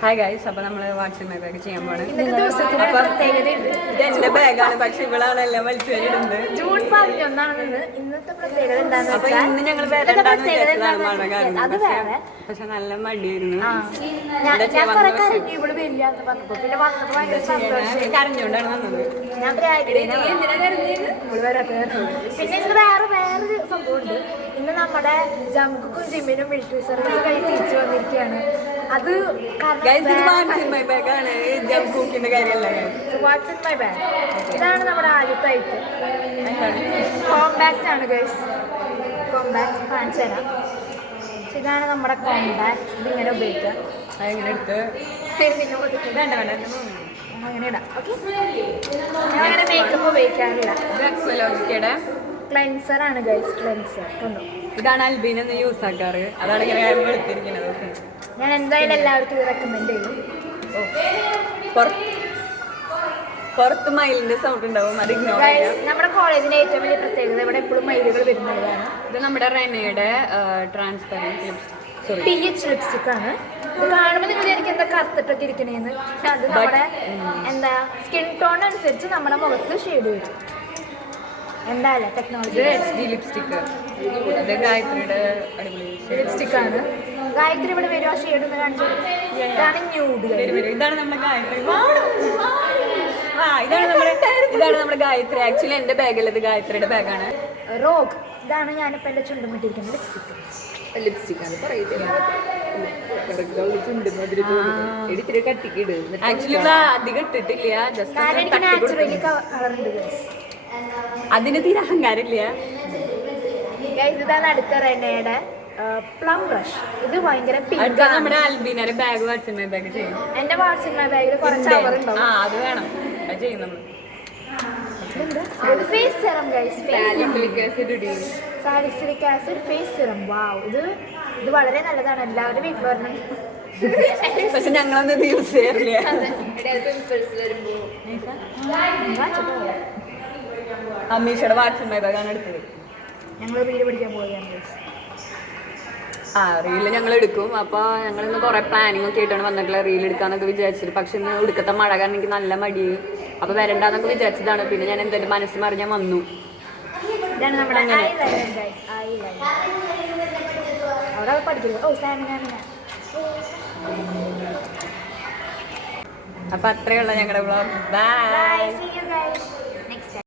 Hi guys, അപ്പോൾ നമ്മൾ WhatsApp my bag ചെയ്യാൻ പോകണം. ഇത് എൻ്റെ ബാഗാണ്, പക്ഷെ ഇവളാണ് എല്ലാം വലിച്ചു വരിടുന്നത്. ജൂൺ 11 ഇന്നത്തെ പ്രത്യേകത എന്താണെന്ന് അപ്പൊ ഇന്ന് ഞങ്ങൾ വരണ്ടാന്ന് വിചാരിച്ചതാണ് മഴ കാരണം. പക്ഷെ നല്ല മടിയായിരുന്നു. കരഞ്ഞോണ്ടാണ് വന്നത്. പിന്നെ ഇന്ന് വേറൊരു സംഭവമുണ്ട്. ഇന്ന് നമ്മുടെ ജംഗുക്കും ജിമ്മിനും മിലിറ്ററി സർവീസ് കഴിഞ്ഞ് തിരിച്ചു വന്നിരിക്കുകയാണ്. അത് ഇതാണ് നമ്മുടെ ആദ്യത്തെ ഐറ്റം. കോമ്പാക്റ്റ് ആണ് ഗൈസ്. കോമ്പാക്റ്റ് കാണിച്ചു തരാം. ഇതാണ് നമ്മുടെ കോമ്പാക്റ്റ്. ഇതിങ്ങനെ ഉപയോഗിക്കാം. അങ്ങനെ എടുത്ത് അങ്ങനെ ഇടാം. ഓക്കെ, അങ്ങനെ മേക്കപ്പ് ഉപയോഗിക്കാറില്ല. എക്സലോജിക്കയുടെ ക്ലെൻസർ ആണ് ഗൈസ്. ക്ലെൻസർ കണ്ടോ, ഇതാണ് അൽബീന യൂസ് ആക്കാറ്. അതാണ് ഇങ്ങനെ വെളുത്തിരിക്കുന്നത്. ഞാൻ എന്തായാലും എല്ലാവർക്കും ഇത് റെക്കമെൻഡ് ചെയ്യും. പുറത്ത് മയിലിന്റെ സൗണ്ട് ഉണ്ടാവും, അത് ഇഗ്നോർ ചെയ്യാം. നമ്മുടെ കോളേജിന്റെ ഏറ്റവും വലിയ പ്രത്യേകത ഇവിടെ എപ്പോഴും മയിലുകൾ വരുന്നതാണ്. ഇത് നമ്മുടെ റെനയുടെ ട്രാൻസ്പെറൻറ്റ് PH ലിപ്സ്റ്റിക് ആണ്. ഇത് കാണുമ്പോൾ നിങ്ങൾ വിചാരിക്കും എന്താ കറുത്തിട്ടൊക്കെ ഇരിക്കണേന്ന്. അത് നമ്മുടെ എന്താ സ്കിൻ ടോൺ അനുസരിച്ച് നമ്മുടെ മുഖത്ത് ഷെയ്ഡ് വരും. എന്തായാലും ടെക്നോളജി. HD lipstick. ഇത് ഗായത്രിയുടെ അടിപൊളി ലിപ്സ്റ്റിക് ആണ്. ഗായത്രി ഇവിടെ വരും. ആ ഷെയ്ഡ് ഒന്ന് കാണിച്ചു. ഇതാണ് ന്യൂഡ്. ഇതാണ് നമ്മുടെ ഗായത്രി. ഇതാണ് നമ്മുടെ ഗായത്രി. ആക്ച്വലി എന്റെ ബാഗുള്ളത് ഗായത്രിയുടെ ബാഗാണ്. റോഗ്. ഇതാണ് ഞാനിപ്പോൾ എൻ്റെ ചുണ്ടും ഇട്ടിരിക്കുന്ന ലിപ്സ്റ്റിക്. ആക്ച്വലി അധികം ഇട്ടിട്ടില്ല, നാച്ചുറലി കളറുണ്ട്. അതിന് തീരെ അഹങ്കാരമില്ല. ഇതാണ് അടുത്ത റെനയുടെ പ്ലം ബ്രഷ്. ഇത് ഭയങ്കര നമ്മുടെ അൽബീനയുടെ ബാഗ് വാട്സ്ആപ്പ് മൈ ബാഗ് ചെയ്യും. എന്റെ വാട്സ്ആപ്പ് മൈ ബാഗിൽ കുറച്ച് അവർ ഉണ്ടാവും. അത് വേണം, അത് ചെയ്യും നമ്മൾ. Face serum guys. Salicylic acid face serum. Wow, ഇത് വളരെ നല്ലതാണ്. എല്ലാവരും വീട്ടിൽ വരണം. പക്ഷെ ഞങ്ങളൊന്നും യൂസ് ചെയ്യാറില്ല. അമ്മീഷയുടെ വാട്സ്ആപ്പ് മൈ ബാഗാണ് എടുത്തത്. ഞങ്ങൾ റീല് പഠിക്കാൻ പോവുകയാണ്. റീല് ഞങ്ങൾ എടുക്കും. അപ്പോൾ ഞങ്ങളിന്ന് കുറേ പ്ലാനിങ് ഒക്കെ ആയിട്ടാണ് വന്നിട്ടുള്ള റീൽ എടുക്കാന്നൊക്കെ വിചാരിച്ചത്. പക്ഷെ ഇന്ന് ഒടുക്കത്തെ മഴ കാരണം എനിക്ക് നല്ല മടി. അപ്പോൾ വരണ്ടെന്നൊക്കെ വിചാരിച്ചതാണ്. പിന്നെ ഞാൻ എന്തായാലും മനസ്സ് മാറി ഞാൻ വന്നു. ഇതാണ് നമ്മുടെ അവിടെ പഠിക്കുന്നു. അപ്പോൾ അത്രയുള്ള ഞങ്ങളുടെ വ്ളോഗ്. ബൈ.